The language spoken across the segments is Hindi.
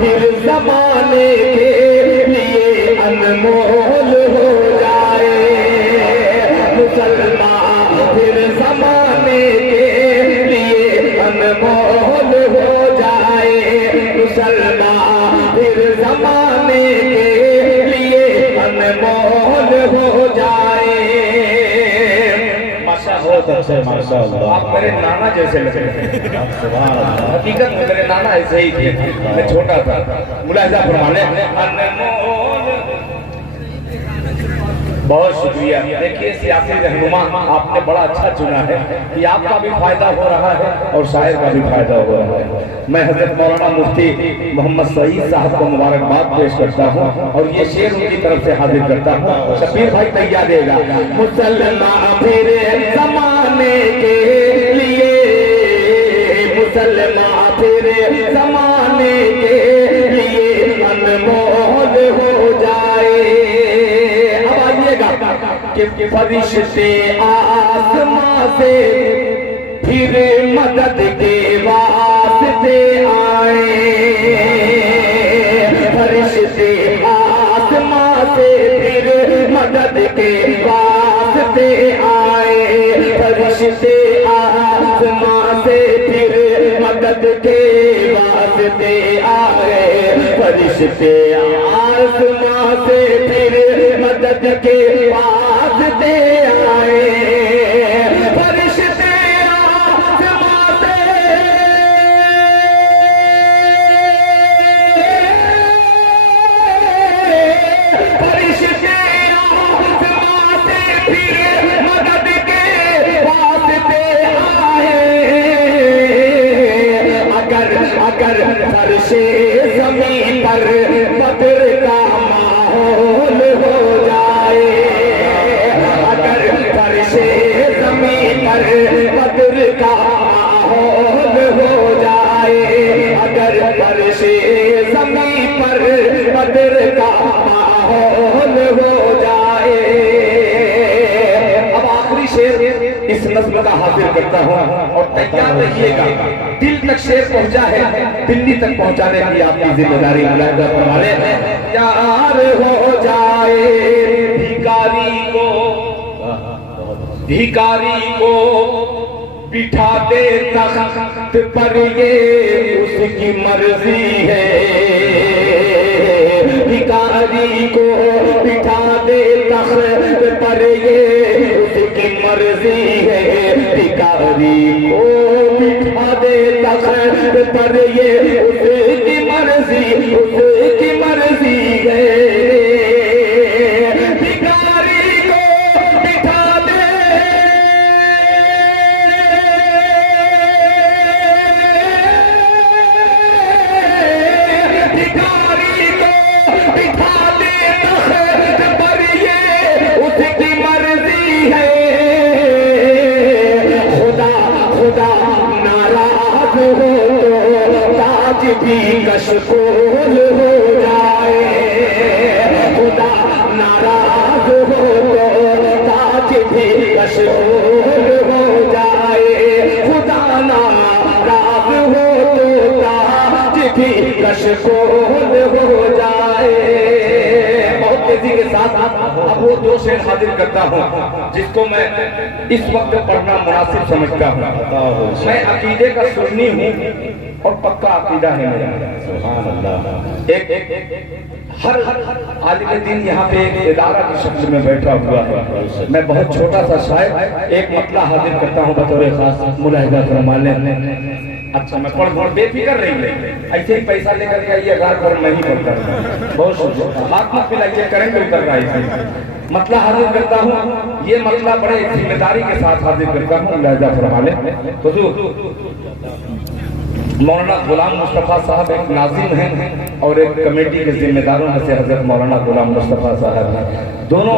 फिर जमाने के लिए अनमोल हो जाए, मुसलमान फिर जमाने के लिए अनमोल हो जाए, मुसलमान फिर जमाने के लिए अनमोल हो जाए। माशाअल्लाह, आप मेरे नाना जैसे लगे। हकीकत में मेरे नाना ऐसे ही थे, मैं छोटा था। मुलाहिजा फरमाने बहुत शुक्रिया। देखिए सियासी रहनुमा आपने बड़ा अच्छा चुना है कि आपका भी फायदा हो रहा है और शायर का भी फायदा हो रहा है। मैं हजरत मौलाना मुफ्ती मोहम्मद सईद साहब को मुबारकबाद पेश करता हूँ और ये शेर उनकी तरफ से हाजिर करता हूँ। शबीर भाई तैयार देगा। मुसलमान फिर जमाने के लिए, मुसलमान फिर जमाने के लिए अनमोल हो जाए। अब आइएगा कि फरिश्ते आसमां से फिर मदद के वास्ते आए, फरिश्ते आसमां से फिर मदद के वास्ते आए, फरिश्ते आसमां से फिर मदद के वास्ते आए, फरिश्ते आसमां से फिर मदद के वास्ते आए, फरिश्ते आसमां से फरिश्ते आसमां से फिर मदद के वास्ते आए। अगर फर्शे ज़मीन पर बद्र का माहौल हो जाए, अगर फर्शे ज़मीन पर बद्र का माहौल हो जाए, अगर फर्शे ज़मीन पर बद्र का माहौल हो जाए। अब आखिरी शेर इस नस्ल का हासिल करता हूँ और तैयार रहिएगा। दिल तक शेर पहुंचा है, दिल्ली तक पहुंचाने की आपकी जिम्मेदारी मुलाहिजा फरमाने। यार हो जाए भिखारी को बिठा दे तख्त पर, ये उसकी मर्जी है। भिखारी को बिठा दे तख्त पर, ये उसकी मर्जी है। भिखारी को बिठा दे तख्त पर, ये उसकी मर्जी है। भिखारी को बिठा दे, भिखारी को बिठा दे तख्त पर, ये उसकी मर्जी है। खुदा नाराज हो तो ताज भी कशकोल हो जाए, खुदा नाराज हो तो ताज भी कशकोल हो जाए, खुदा नाराज हो तो ताज भी कशकोल हो जाए। बहुत तेजी के साथ अब वो दो शेर हाजिर करता हूँ जिसको मैं इस वक्त पढ़ना मुनासिब समझता हूँ। मैं अकीदे का सुन्नी हूँ और पक्का अकीदा है मेरा। सुभान अल्लाह। एक हर आलिम दीन यहाँ पे एक इदारा की शक्ल में बैठा हुआ है। मैं बहुत छोटा सा शायद एक मतला हाजिर करता हूँ बतौर खास मुलाहिजा फरमाने। अच्छा मैं पढ़ बेफिक्र रही है, ऐसे ही पैसा लेकर के आइए, रात भर नहीं पढ़ता। बहुत शुक्रिया। हाथ मत पिलाइए, करंट उतर रहा है। मतला हाजिर करता हूँ, ये मतला बड़े जिम्मेदारी के साथ हाजिर करता हूँ, मुलाहिजा फरमा ले। मौलाना गुलाम मुस्तफ़ा साहब एक नाज़िम हैं और एक कमेटी के जिम्मेदारों में से हजरत मौलाना गुलाम मुस्तफ़ा साहब हैं। दोनों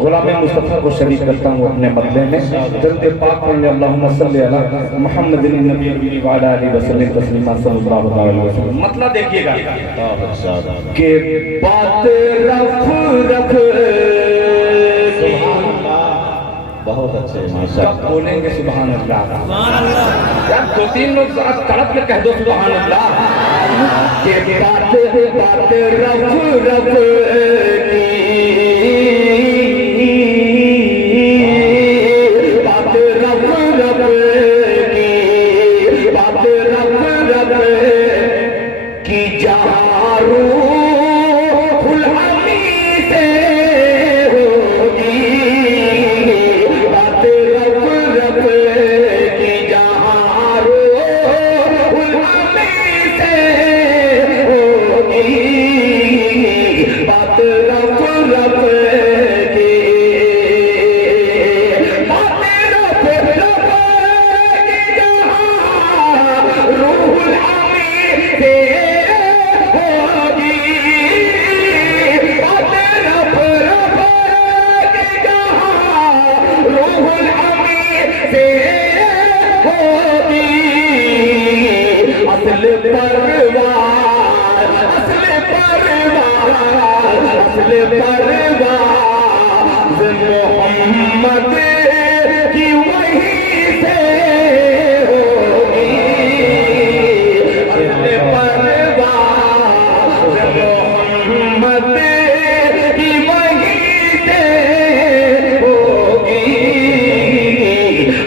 गुलाम मुस्तफ़ा को शरीक करता हूँ अपने मसले में। जल्द पाक पढ़ने अल्लाहुम्मा सल्ली अला मुहम्मदिन नबी व अला आलिहि वसल्लम तस्लीमा सल्लल्लाहु अलैहि वसल्लम। मतलब देखिएगा कि बात रफ रफ बहुत अच्छे माशाअल्लाह। कब बोलेंगे सुभान अल्लाह? यार दो तीन लोग जरा तड़प के कह दो सुभान अल्लाह। के बात बात रफ रफ मोहम्मद की वही से होगी मोहम्मद की वही से होगी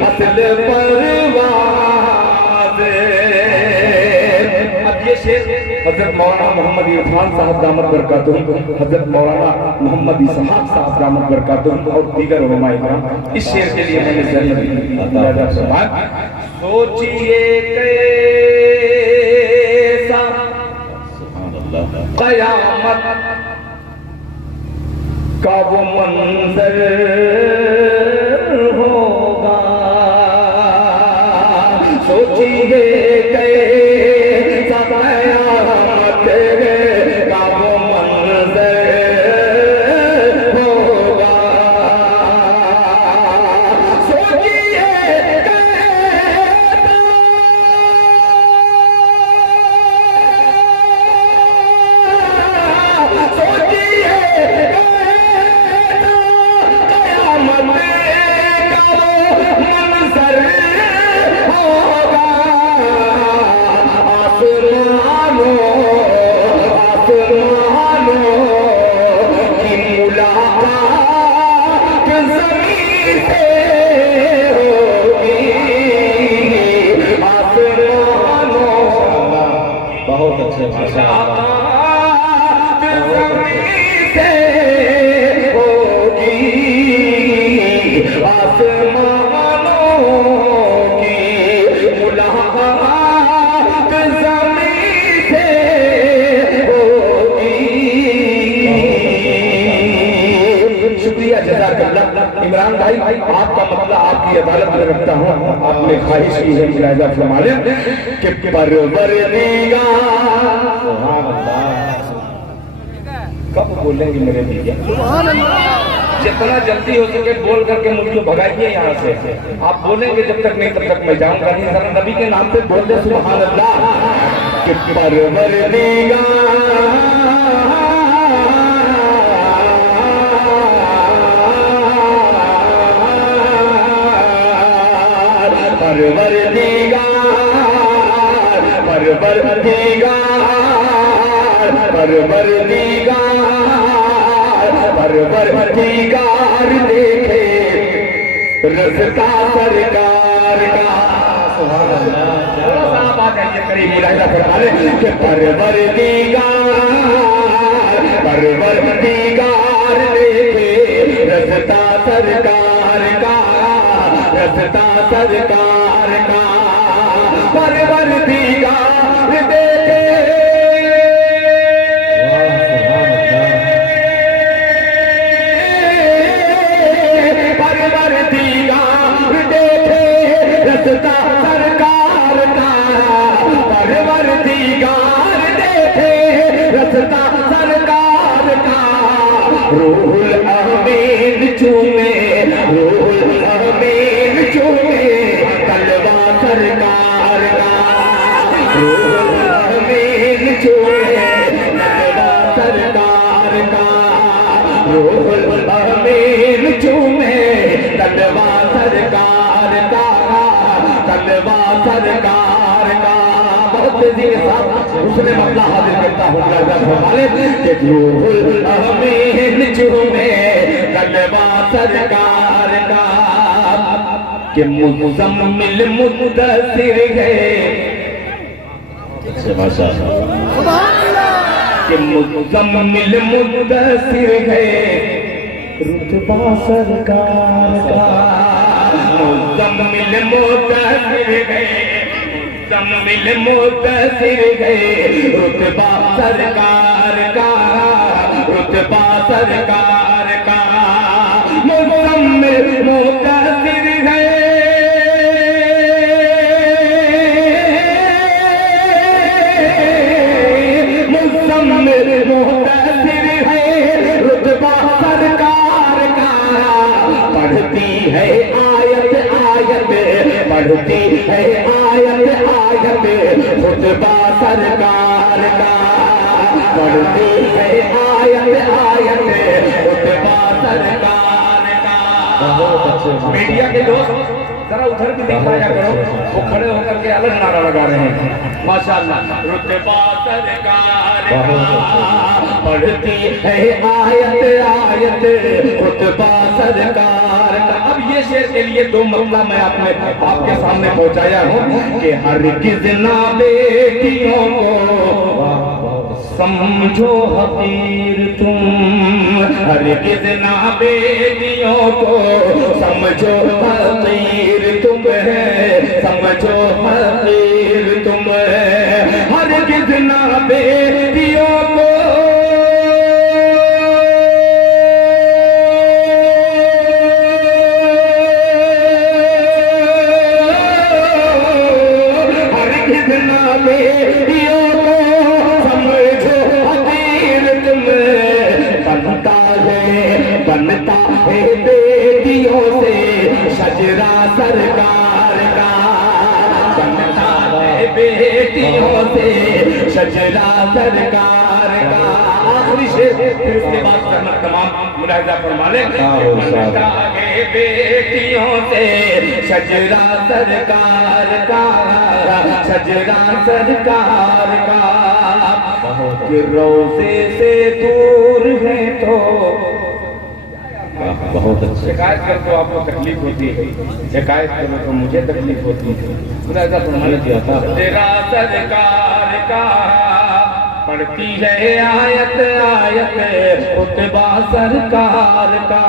असल परवाज़। अब ये शेर हजरत मौलाना मोहम्मद इरफान साहब दामत बरकातुहू, हजरत मौलाना मोहम्मद इसहाक साहब दामत बरकातुहू और दीगर उलमा इकराम, इस शेर के लिए मैंने जहन सोचिए कैसा क़यामत का वो मंजर होगा, सोचिए कैसा क़यामत का वो मंजर होगा, सोचिए बहुत अच्छे माशाअल्लाह। इमरान भाई आपका मतलब आपकी अदालत में रखता हूँ, आपने ख्वाहिश की है मुलाहिजा फरमा लें कि परवरदिगार कब बोलेंगे मेरे भैया? जितना जल्दी हो सके बोल करके मुझे भगाइए यहाँ से। आप बोलेंगे जब तक नहीं तब तक मैं जाऊंगा नहीं। जरा नबी के नाम पे बोल दे सुभान अल्लाह कि परवरदिगार देखे रज़्क़ा सरकार का। सुभान अल्लाह। थोड़ा सा आप आ जाइए करीब मुलाहिजा फरमा लें कि परवरदिगार देखे रज़्क़ा सरकार का, रज़्क़ा सरकार का। परवरदिगार देखे रूहुल अमीन चूमे, रूहुल अमीन चूमे तलवा सरकार का, रूहुल अमीन चूमे तलवा सरकार का, रूहुल अमीन चूमे तलवा सरकार का, तलवा सरकार का। बहुत तेजी के साथ उसने अपना हाजिर करता हूँ कि रूहुल अमीन चूमे तलवा सरकार का, कि मुज़म्मिल मुद्दसिर गए, कि मुज़म्मिल मुद्दसिर गए रुतबा सरकार का, मुज़म्मिल मुद्दसिर गए, मुज़म्मिल मुद्दसिर गए रुतबा सरकार का, रुतबा सरकार का, मुज़म्मिल मुद्दसिर गए, मुज़म्मिल मुद्दसिर है रुतबा सरकार का, पढ़ती है आयत आयत, पढ़ती है आयत आयत रुतबा सरकार का, पढ़ती है आयत आयत रुतबा सरकार का। मीडिया के दोस्त जरा उधर भी दिखाया करो, वो खड़े होकर के अलग नारा लगा रहे हैं माशाअल्लाह। रुतबा सरकार का, पढ़ती है आयत आयत रुतबा सरकार का। अब ये शेर के लिए दो मसला मैं आपके सामने पहुंचाया हूँ कि हरगिज़ ना बेटियों को समझो हकीर तुम, हरगिज़ ना बेटियों को समझो हकीर तुम है, समझो हकीर तुम है, हरगिज़ ना बेटियों को हरगिज़ ना बेटियों को समझो हकीर तुम, बनता है बेटियों से शजरा सरकार का, बनता है बेटियों से शजरा सरकार का। आखिरी शेर फिर उसके बाद करना तमाम मुलाहिजा फरमा ले। बनता है बेटियों से शजरा सरकार का, शजरा सरकार का, कि रोज़े से दूर है तो बहुत अच्छा। शिकायत कर तो आपको तकलीफ होती है, शिकायत करो तो मुझे तकलीफ होती है। ऐसा फरमाया दिया था तेरा सरकार का, पढ़ती है आयत आयत रुतबा सरकार का,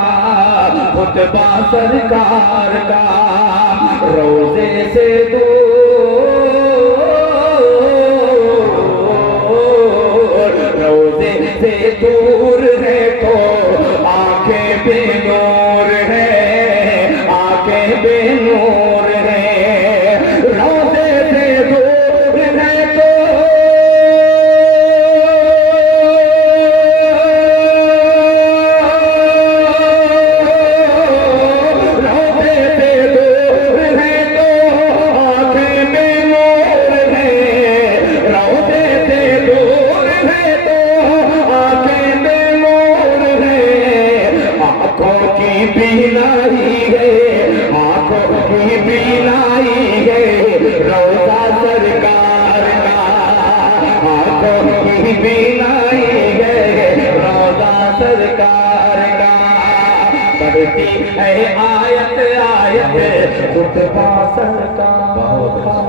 रुतबा सरकार का, रोज़े से से दूर है तो आंखें बेनूर है, आंखें बेनूर है, रोज़े से दूर है तो रोज़े से दूर है तो आंखें बेनूर है, रोज़े से दूर है तो बीनाई है, आंखों की बीनाई है रोज़ा सरकार का, आंखों की बीनाई है रोज़ा सरकार का, पढ़ती है आयत आयत रुतबा सरकार।